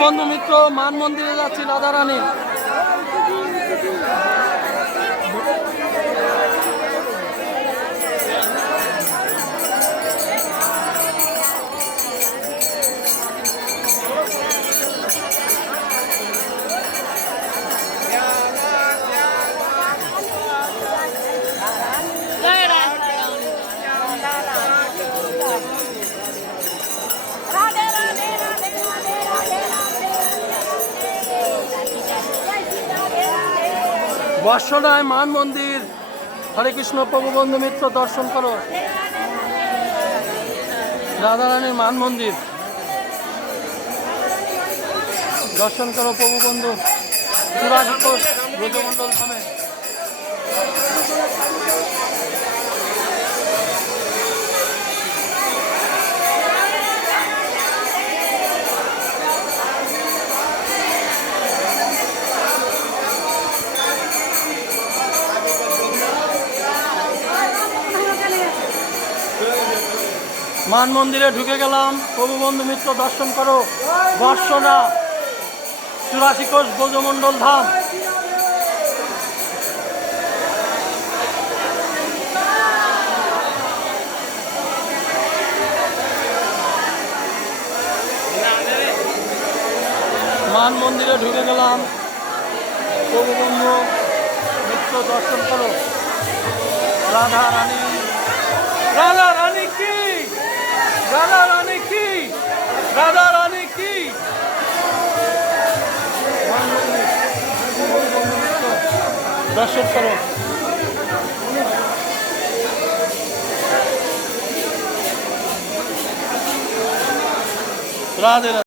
বন্ধু মিত্র মান মন্দিরে যাচ্ছি রাধারানী। বর্ষনায় মান মন্দির, হরে কৃষ্ণ। প্রভু বন্ধু মিত্র দর্শন করো রাধারানীর মান মন্দির দর্শন করো। প্রভু বন্ধু ব্রজমন্ডল থামে। মান মন্দিরে ঢুকে গেলাম। প্রভু বন্ধু মিত্র দর্শন করো। বর্ষনা 84 কোষ ব্রজমন্ডল ধাম। মান মন্দিরে ঢুকে গেলাম। প্রভু বন্ধু মিত্র দর্শন করো। রাধা রানী, রাধা রানী কি, রাধা রানী কি, রাধা রানী কি। দর্শন করো। রাধে রাধে।